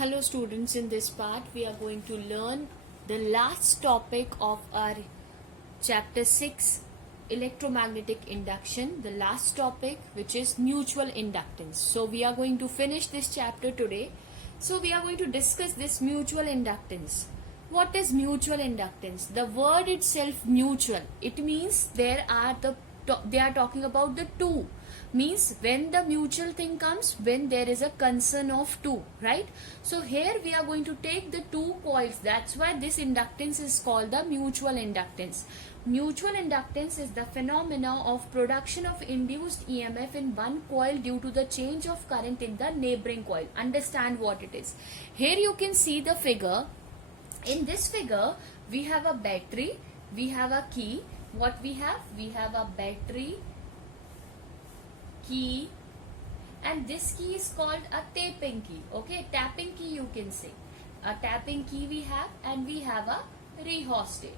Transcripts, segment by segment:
Hello students, in this part we are going to learn the last topic of our chapter 6 electromagnetic induction, the last topic which is mutual inductance. So we are going to finish this chapter today. So we are going to discuss this mutual inductance. What is mutual inductance? The word itself mutual, it means they are talking about the two, means when the mutual thing comes when there is a concern of two, right? So here we are going to take the two coils. That's why this inductance is called the mutual inductance. Mutual inductance is the phenomena of production of induced EMF in one coil due to the change of current in the neighboring coil. Understand what it is. Here you can see the figure. In this figure we have a battery, we have a key. What we have? We have a battery, key, and this key is called a tapping key. Okay, tapping key you can say. A tapping key we have, and we have a rheostat.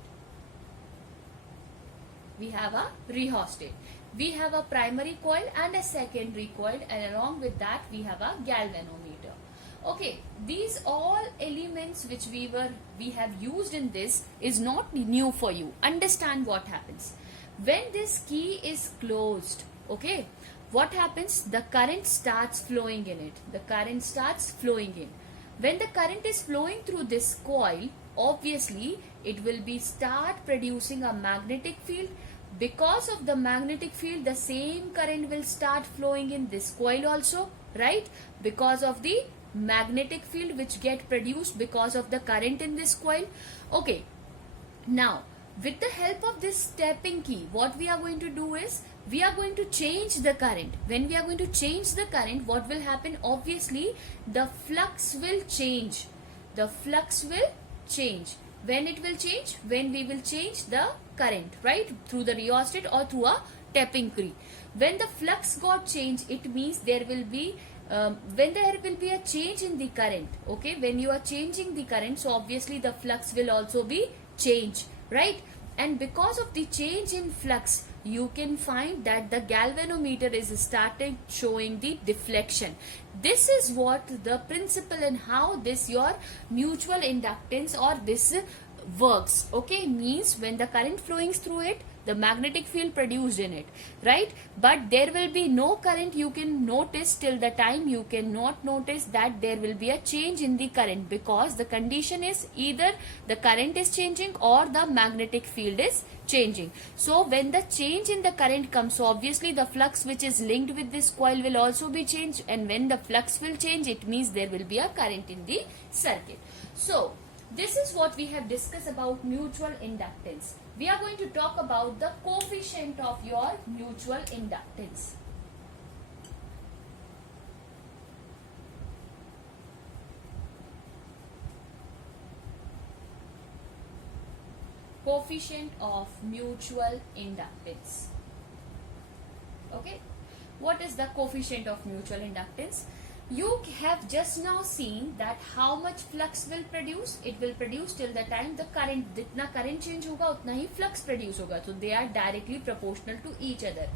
We have a rheostat. We have a primary coil and a secondary coil, and along with that we have a galvanometer. Okay, these all elements which we have used in this is not new for you. Understand what happens. When this key is closed, okay, what happens? The current starts flowing in it. The current starts flowing in. When the current is flowing through this coil, obviously it will start producing a magnetic field. Because of the magnetic field, the same current will start flowing in this coil also, right? Because of the magnetic field which get produced because of the current in this coil. Okay, now with the help of this tapping key, what we are going to do is we are going to change the current. When we are going to change the current, what will happen? Obviously the flux will change. The flux will change. When it will change? When we will change the current, right, through the rheostat or through a tapping key. When the flux got changed, it means there will be when there will be a change in the current. Okay, when you are changing the current, so obviously the flux will also be changed, right? And because of the change in flux, you can find that the galvanometer is starting showing the deflection. This is what the principle and how this your mutual inductance or this works. Okay, means when the current flowing through it, the magnetic field produced in it, right? But there will be no current you can notice till the time you cannot notice that there will be a change in the current, because the condition is either the current is changing or the magnetic field is changing. So when the change in the current comes, so obviously the flux which is linked with this coil will also be changed, and when the flux will change, it means there will be a current in the circuit. So this is what we have discussed about mutual inductance. We are going to talk about the coefficient of your mutual inductance. Coefficient of mutual inductance. Okay, what is the coefficient of mutual inductance? You have just now seen that how much flux will produce. It will produce till the time the current, जितना current change होगा उतना ही flux produce होगा. So they are directly proportional to each other.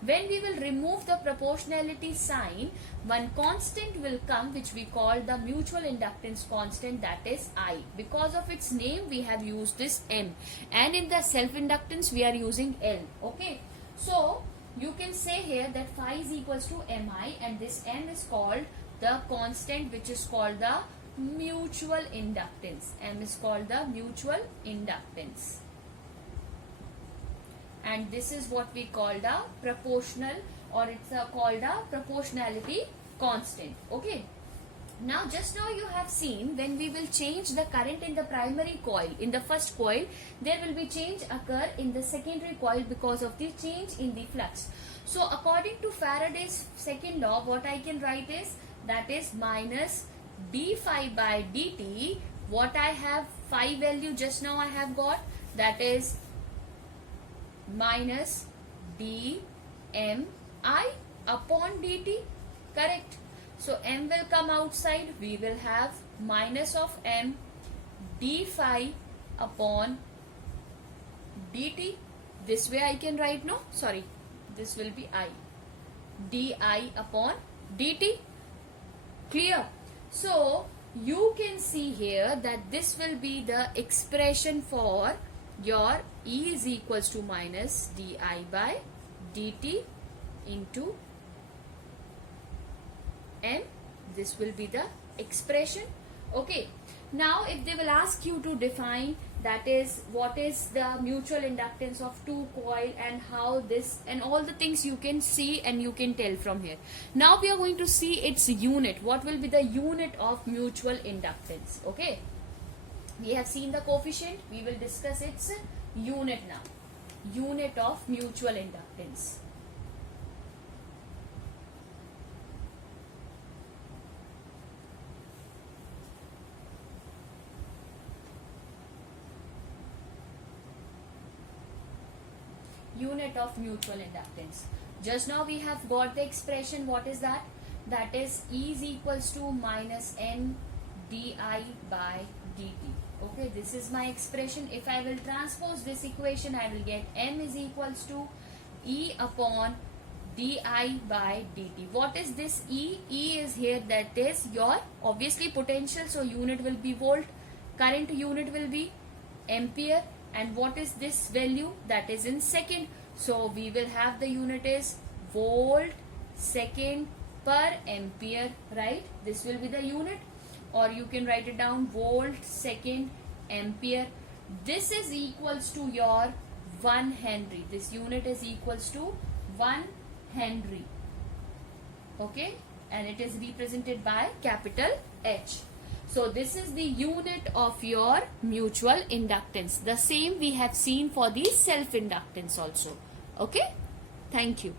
When we will remove the proportionality sign, one constant will come which we call the mutual inductance constant, that is I. Because of its name we have used this M, and in the self inductance we are using L. Okay, so you can say here that phi is equals to Mi, and this M is called the constant which is called the mutual inductance. M is called the mutual inductance, and this is what we call the proportional, or it's called a proportionality constant. Okay, now just now you have seen when we will change the current in the primary coil, in the first coil, there will be change occur in the secondary coil because of the change in the flux. So according to Faraday's second law, what I can write is, that is minus d phi by dt. What I have, phi value just now I have got, that is minus d m I upon dt, correct? So m will come outside, we will have minus of m d phi upon dt. This way I can write, no, sorry, this will be I, di upon dt. Clear? So you can see here that this will be the expression for your E is equals to minus di by dt into M. This will be the expression. Okay. Now if they will ask you to define, that is what is the mutual inductance of two coil and how this and all the things you can see and you can tell from here. Now we are going to see its unit. What will be the unit of mutual inductance? Okay. We have seen the coefficient. We will discuss its unit now. Unit of mutual inductance. Unit of mutual inductance. Just now we have got the expression. What is that? That is E is equals to minus N di by dt. Okay, this is my expression. If I will transpose this equation, I will get M is equals to E upon di by dt. What is this E? E is here, that is your obviously potential, so unit will be volt. Current unit will be ampere. And what is this value? That is in second. So we will have the unit is volt second per ampere, right? This will be the unit, or you can write it down volt second ampere. This is equals to your 1 Henry. This unit is equals to 1 Henry. Okay, and it is represented by capital H. So this is the unit of your mutual inductance. The same we have seen for the self inductance also. Okay, thank you.